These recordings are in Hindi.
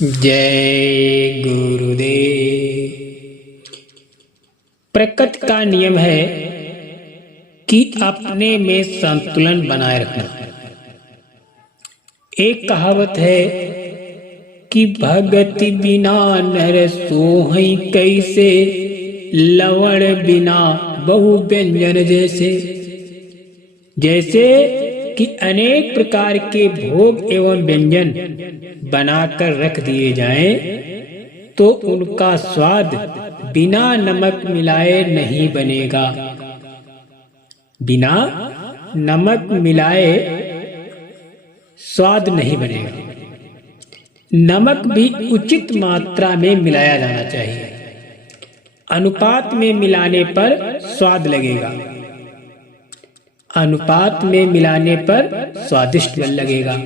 जय गुरुदेव। प्रकृति का नियम है कि अपने में संतुलन बनाए रखना। एक कहावत है कि भगति बिना नर सोहई कैसे, लवण बिना बहु व्यंजन जैसे। जैसे कि अनेक प्रकार के भोग एवं व्यंजन बनाकर रख दिए जाएं, तो उनका स्वाद बिना नमक मिलाए नहीं बनेगा। बिना नमक मिलाए स्वाद नहीं बनेगा। नमक भी उचित मात्रा में मिलाया जाना चाहिए। अनुपात में मिलाने पर स्वाद लगेगा। अनुपात में मिलाने पर स्वादिष्ट लगेगा।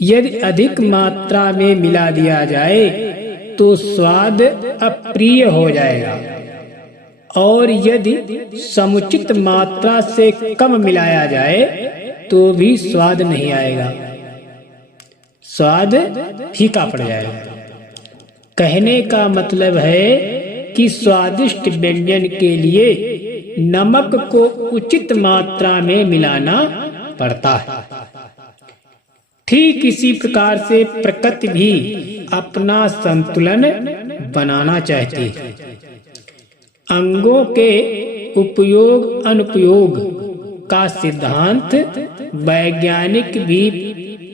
यदि अधिक मात्रा में मिला दिया जाए तो स्वाद अप्रिय हो जाएगा, और यदि समुचित मात्रा से कम मिलाया जाए तो भी स्वाद नहीं आएगा, स्वाद फीका पड़ जाएगा। कहने का मतलब है कि स्वादिष्ट व्यंजन के लिए नमक को उचित मात्रा में मिलाना पड़ता है। ठीक इसी प्रकार से प्रकृति भी अपना संतुलन बनाना चाहती है। अंगों के उपयोग अनुपयोग का सिद्धांत वैज्ञानिक भी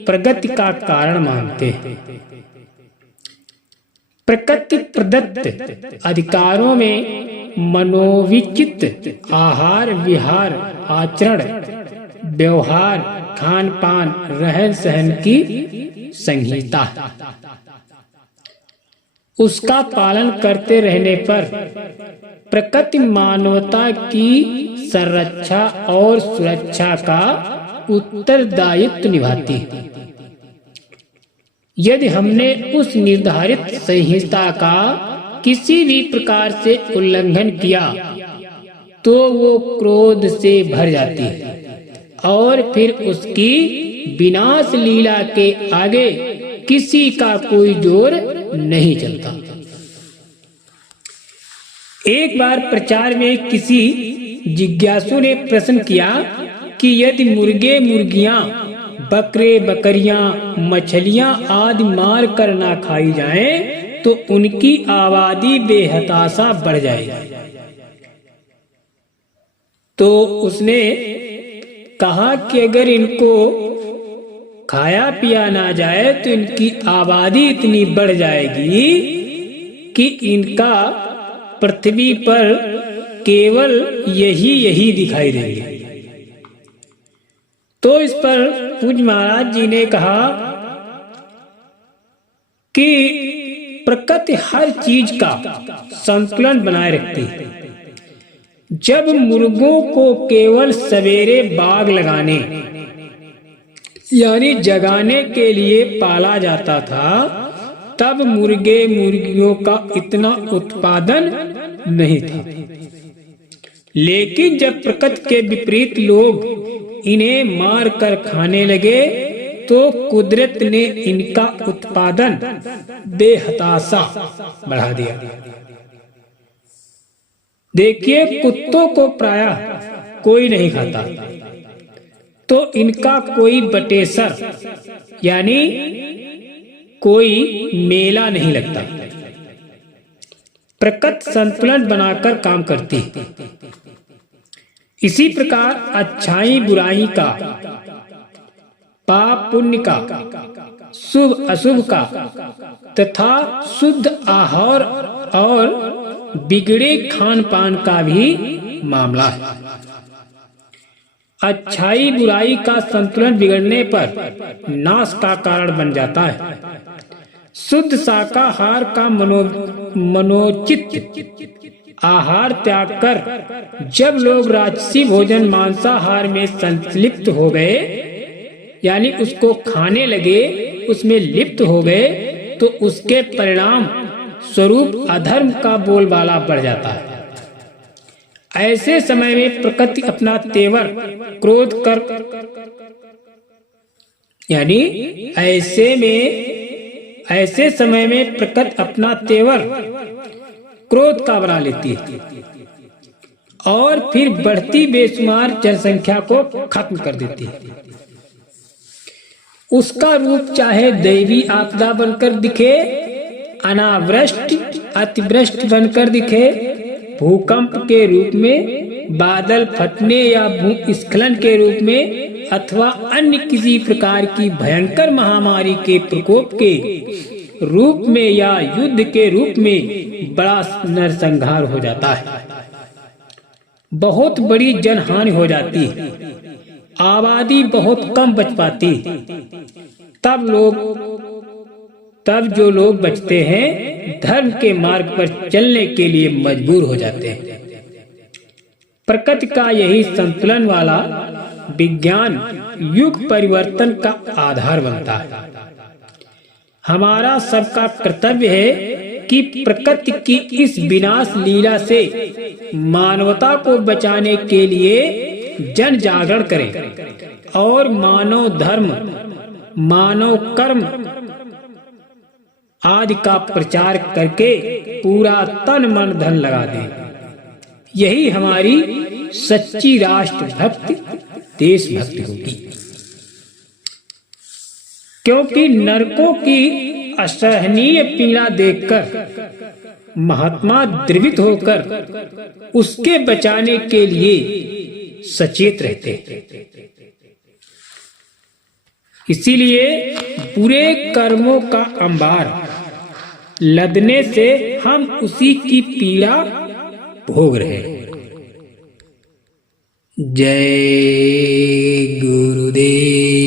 प्रगति का कारण मानते हैं। प्रकृति प्रदत्त अधिकारों में मनोविचित आहार विहार, आचरण, व्यवहार, खान पान, रहन सहन की संहिता, उसका पालन करते रहने पर प्रकृति मानवता की संरक्षा और सुरक्षा का उत्तरदायित्व निभाती है। यदि हमने उस निर्धारित संहिता का किसी भी प्रकार से उल्लंघन किया तो वो क्रोध से भर जाती है, और फिर उसकी विनाश लीला के आगे किसी का कोई जोर नहीं चलता। एक बार प्रचार में किसी जिज्ञासु ने प्रश्न किया कि यदि मुर्गे मुर्गियां, बकरे बकरियां, मछलियां आदि मार कर ना खाई जाएं तो उनकी आबादी बेहताशा बढ़ जाएगी। तो उसने कहा कि अगर इनको खाया पिया ना जाए तो इनकी आबादी इतनी बढ़ जाएगी कि इनका पृथ्वी पर केवल यही दिखाई देंगे। तो इस पर पूज्य महाराज जी ने कहा कि प्रकृति हर चीज का संतुलन बनाए रखती है। जब मुर्गों को केवल सवेरे बाग लगाने यानी जगाने के लिए पाला जाता था, तब मुर्गे मुर्गियों का इतना उत्पादन नहीं था। लेकिन जब प्रकृति के विपरीत लोग इन्हें मार कर खाने लगे तो कुदरत ने इनका उत्पादन बेहताशा बढ़ा दिया। देखिए, कुत्तों को प्रायः कोई नहीं खाता, तो इनका कोई बटेसर यानी कोई मेला नहीं लगता। प्रकृति संतुलन बनाकर काम करती है। इसी प्रकार अच्छाई बुराई का, पाप पुण्य का, शुभ अशुभ का तथा शुद्ध आहार और बिगड़े खान पान का भी मामला है। अच्छाई बुराई का संतुलन बिगड़ने पर नाश का कारण बन जाता है। शुद्ध शाकाहार का मनोचित आहार त्याग कर जब लोग राजसी भोजन मांसाहार में संलिप्त हो गए यानी उसको खाने लगे, उसमें लिप्त हो गए, तो उसके परिणाम स्वरूप अधर्म का बोलबाला बढ़ जाता है। ऐसे समय में प्रकृति अपना तेवर क्रोध कर यानी ऐसे में ऐसे समय में प्रकृति अपना तेवर क्रोध का बना लेती है और फिर बढ़ती बेशुमार जनसंख्या को खत्म कर देती है। उसका रूप चाहे दैवी आपदा बनकर दिखे, अनावृष्टि अतिवृष्टि बनकर दिखे, भूकंप के रूप में, बादल फटने या भूस्खलन के रूप में, अथवा अन्य किसी प्रकार की भयंकर महामारी के प्रकोप के रूप में या युद्ध के रूप में बड़ा नरसंहार हो जाता है। बहुत बड़ी जनहानि हो जाती है, आबादी बहुत कम बच पाती। तब जो लोग बचते हैं धर्म के मार्ग पर चलने के लिए मजबूर हो जाते हैं। प्रकृति का यही संतुलन वाला विज्ञान युग परिवर्तन का आधार बनता है। हमारा सबका कर्तव्य है कि प्रकृति की इस विनाश लीला से मानवता को बचाने के लिए जन जागरण करें और मानव धर्म, मानव कर्म आदि का प्रचार करके पूरा तन मन धन लगा दें। यही हमारी सच्ची राष्ट्रभक्ति, देशभक्ति होगी। क्योंकि नरकों की असहनीय पीड़ा देखकर महात्मा द्रवित होकर उसके बचाने के लिए सचेत रहते हैं। इसीलिए बुरे कर्मों का अंबार लदने से हम उसी की पीड़ा भोग रहे हैं। जय गुरुदेव।